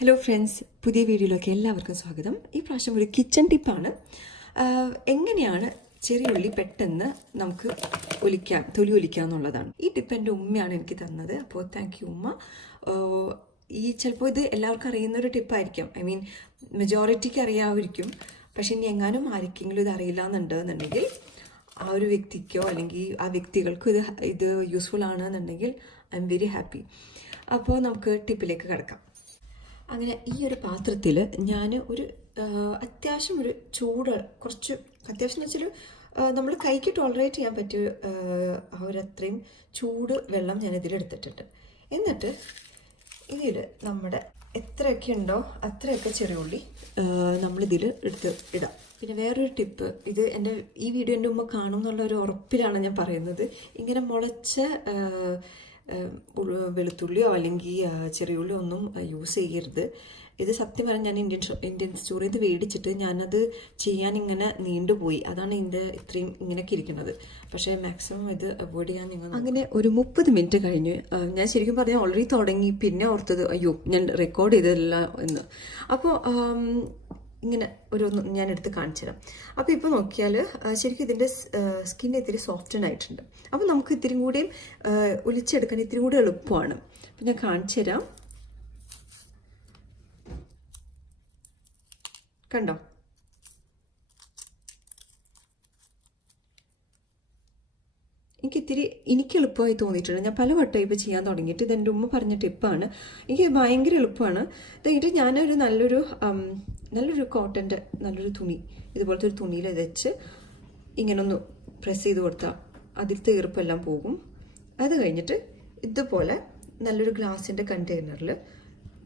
Hello friends, പുതിയ വീഡിയോയിലേക്ക് എല്ലാവർക്കും സ്വാഗതം. ഈ പ്രാവശ്യം ഒരു കിച്ചൺ ടിപ്പാണ്. എങ്ങനെയാണ് ചെറിയ ഉള്ളി പെട്ടെന്ന് നമുക്ക് തൊലി ഒലിക്കുക എന്നുള്ളതാണ്. ഈ ടിപ്പ് എൻ്റെ ഉമ്മയാണ് എനിക്ക് തന്നത്. അപ്പോൾ താങ്ക് യു ഉമ്മ. ചിലപ്പോൾ ഇത് എല്ലാവർക്കും അറിയുന്നൊരു ടിപ്പായിരിക്കും. ഐ മീൻ മെജോറിറ്റിക്ക് അറിയാമായിരിക്കും. പക്ഷെ ഇനി എങ്ങാനും ആർക്കെങ്കിലും ഇത് അറിയില്ല എന്നുണ്ടെങ്കിൽ ആ ഒരു വ്യക്തിക്കോ അല്ലെങ്കിൽ ആ വ്യക്തികൾക്കും ഇത് യൂസ്ഫുൾ ആണെന്നുണ്ടെങ്കിൽ ഐ എം വെരി ഹാപ്പി. അപ്പോൾ നമുക്ക് ടിപ്പിലേക്ക് കിടക്കാം. അങ്ങനെ ഈ ഒരു പാത്രത്തിൽ ഞാൻ അത്യാവശ്യം ഒരു ചൂട് കുറച്ച് അത്യാവശ്യം എന്ന് വെച്ചാൽ നമ്മൾ കൈക്ക് ടോളറേറ്റ് ചെയ്യാൻ പറ്റിയ അത്രയും ചൂട് വെള്ളം ഞാൻ ഇതിലെടുത്തിട്ടുണ്ട്. എന്നിട്ട് ഇതിൽ നമ്മുടെ എത്രയൊക്കെ ഉണ്ടോ അത്രയൊക്കെ ചെറിയ ഉള്ളി നമ്മളിതിൽ ഇടാം. പിന്നെ വേറൊരു ടിപ്പ്, ഇത് ഈ വീഡിയോ എൻ്റെ ഉമ്മ കാണും എന്നുള്ള ഒരു ഉറപ്പിലാണ് ഞാൻ പറയുന്നത്. ഇങ്ങനെ മുളച്ച വെളുത്തുള്ളിയോ അല്ലെങ്കിൽ ചെറിയ ഉള്ളിയോ ഒന്നും യൂസ് ചെയ്യരുത്. ഇത് സത്യം പറഞ്ഞാൽ ഞാൻ ഇന്ത്യൻ സ്റ്റോറിൽ ഇത് മേടിച്ചിട്ട് ഞാനത് ചെയ്യാൻ ഇങ്ങനെ നീണ്ടുപോയി. അതാണ് ഇതിൻ്റെ ഇത്രയും ഇങ്ങനെയൊക്കെ ഇരിക്കുന്നത്. പക്ഷേ മാക്സിമം ഇത് അവോയ്ഡ് ചെയ്യാൻ നിങ്ങൾ. അങ്ങനെ ഒരു 30 മിനിറ്റ് കഴിഞ്ഞ് ഞാൻ ശരിക്കും പറഞ്ഞാൽ ഓൾറെഡി തുടങ്ങി. പിന്നെ ഓർത്തത് അയ്യോ ഞാൻ റെക്കോർഡ് ചെയ്തതല്ല എന്ന്. അപ്പോൾ ഇങ്ങനെ ഞാൻ എടുത്ത് കാണിച്ചു തരാം. അപ്പോൾ ഇപ്പോൾ നോക്കിയാൽ ശരിക്കും ഇതിൻ്റെ സ്കിൻ ഇത്തിരി സോഫ്റ്റൻ ആയിട്ടുണ്ട്. അപ്പോൾ നമുക്ക് ഇത്തിരി കൂടിയും ഒലിച്ചെടുക്കാൻ ഇത്തിരി കൂടി എളുപ്പമാണ്. അപ്പോൾ ഞാൻ കാണിച്ചു തരാം. കണ്ടോ? എനിക്ക് എളുപ്പമായി തോന്നിയിട്ടുണ്ട്. ഞാൻ പല വട്ടം ഇപ്പോൾ ചെയ്യാൻ തുടങ്ങിയിട്ട്. ഇത് എൻ്റെ ഉമ്മ പറഞ്ഞ ടിപ്പാണ്. എനിക്ക് ഭയങ്കര എളുപ്പമാണ്. ഇത് ഞാനൊരു നല്ലൊരു കോട്ടൻ്റെ നല്ലൊരു തുണി, ഇതുപോലത്തെ ഒരു തുണിയിൽ വെച്ച് ഇങ്ങനെ ഒന്ന് പ്രസ് ചെയ്ത് കൊടുത്താൽ അതിലത്തെ ഈർപ്പെല്ലാം പോകും. അത് കഴിഞ്ഞിട്ട് ഇതുപോലെ നല്ലൊരു ഗ്ലാസിൻ്റെ കണ്ടെയ്നറിൽ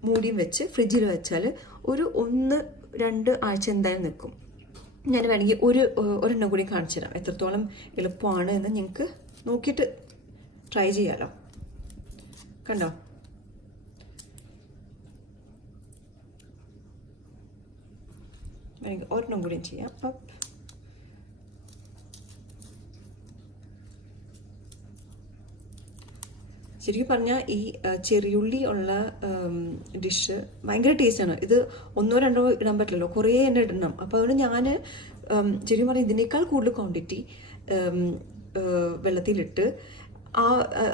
മൂടിയും വെച്ച് ഫ്രിഡ്ജിൽ വെച്ചാൽ ഒരു 1-2 ആഴ്ച എന്തായാലും നിൽക്കും. ഞാൻ വേണമെങ്കിൽ ഒരെണ്ണം കൂടി കാണിച്ചു തരാം എത്രത്തോളം എളുപ്പമാണ് എന്ന്. നിങ്ങൾക്ക് നോക്കിയിട്ട് ട്രൈ ചെയ്യാലോ. കണ്ടോ? വേണമെങ്കിൽ ഒരെണ്ണം കൂടി ചെയ്യാം. ശരിക്കും പറഞ്ഞാൽ ഈ ചെറിയുള്ളി ഉള്ള ഡിഷ് ഭയങ്കര ടേസ്റ്റാണ്. ഇത് 1-2 ഇടാൻ പറ്റില്ലല്ലോ, കുറേ തന്നെ ഇടണം. അപ്പോൾ അതുകൊണ്ട് ഞാൻ ശരിക്കും പറഞ്ഞാൽ ഇതിനേക്കാൾ കൂടുതൽ ക്വാണ്ടിറ്റി വെള്ളത്തിലിട്ട്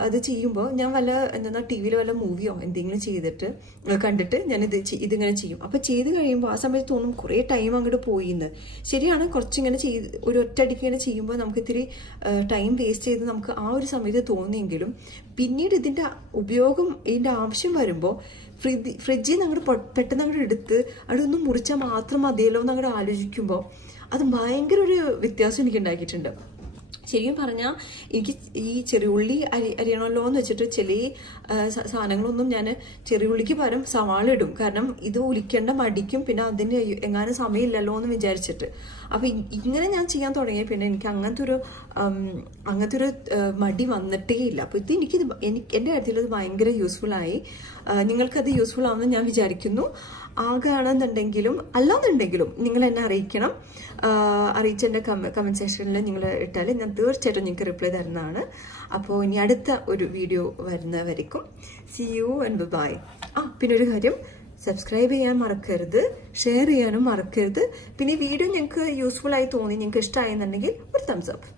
അത് ചെയ്യുമ്പോൾ ഞാൻ ടി വിയിൽ വല്ല മൂവിയോ എന്തെങ്കിലും കണ്ടിട്ട് ഞാൻ ഇതിങ്ങനെ ചെയ്യും. അപ്പോൾ ചെയ്ത് കഴിയുമ്പോൾ ആ സമയത്ത് തോന്നും കുറേ ടൈം അങ്ങോട്ട് പോയിന്ന്. ശരിയാണ്, കുറച്ചിങ്ങനെ ഒരു ഒറ്റയടിക്ക് ഇങ്ങനെ ചെയ്യുമ്പോൾ നമുക്ക് ഇത്തിരി ടൈം വേസ്റ്റ് ചെയ്ത് നമുക്ക് ആ ഒരു സമയത്ത് തോന്നിയെങ്കിലും പിന്നീട് ഇതിൻ്റെ ആവശ്യം വരുമ്പോൾ ഫ്രിഡ്ജിൽ നിന്ന് പെട്ടെന്ന് അങ്ങോട്ട് എടുത്ത് അതൊന്നും മുറിച്ചാൽ മാത്രം മതിയല്ലോ എന്ന് അങ്ങോട്ട് ആലോചിക്കുമ്പോൾ അത് ഭയങ്കര ഒരു വ്യത്യാസം എനിക്ക് ഉണ്ടാക്കിയിട്ടുണ്ട്. ശരിക്കും പറഞ്ഞാൽ എനിക്ക് ഈ ചെറിയുള്ളി അരിയണമല്ലോ എന്ന് വെച്ചിട്ട് ചില സാധനങ്ങളൊന്നും ഞാൻ ചെറിയുള്ളിക്ക് പകരം സവാള ഇടും. കാരണം ഇത് ഒലിക്കേണ്ട മടിക്കും, പിന്നെ അതിന് എങ്ങാനും സമയമില്ലല്ലോ എന്ന് വിചാരിച്ചിട്ട്. അപ്പം ഇങ്ങനെ ഞാൻ ചെയ്യാൻ തുടങ്ങിയ പിന്നെ എനിക്ക് അങ്ങനത്തെ ഒരു മടി വന്നിട്ടേ ഇല്ല. അപ്പോൾ എൻ്റെ കാര്യത്തിൽ ഇത് ഭയങ്കര യൂസ്ഫുള്ളായി. നിങ്ങൾക്കത് യൂസ്ഫുൾ ആവുമെന്ന് ഞാൻ വിചാരിക്കുന്നു. ആകാണെന്നുണ്ടെങ്കിലും അല്ലാന്നുണ്ടെങ്കിലും നിങ്ങൾ എന്നെ അറിയിക്കണം. അറിയിച്ചെൻ്റെ കമൻറ്റ് സെക്ഷനിൽ നിങ്ങൾ ഇട്ടാൽ ഞാൻ തീർച്ചയായിട്ടും നിങ്ങൾക്ക് റിപ്ലൈ തരുന്നതാണ്. അപ്പോൾ ഇനി അടുത്ത ഒരു വീഡിയോ വരുന്നവരേക്കും സീ യു ആൻഡ് ബൈ. പിന്നെ ഒരു കാര്യം, സബ്സ്ക്രൈബ് ചെയ്യാൻ മറക്കരുത്, ഷെയർ ചെയ്യാനും മറക്കരുത്. പിന്നെ ഈ വീഡിയോ നിങ്ങൾക്ക് യൂസ്ഫുൾ ആയി തോന്നി, നിങ്ങൾക്ക് ഇഷ്ടമായെന്നുണ്ടെങ്കിൽ ഒരു thumbs up.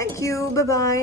Thank you, by.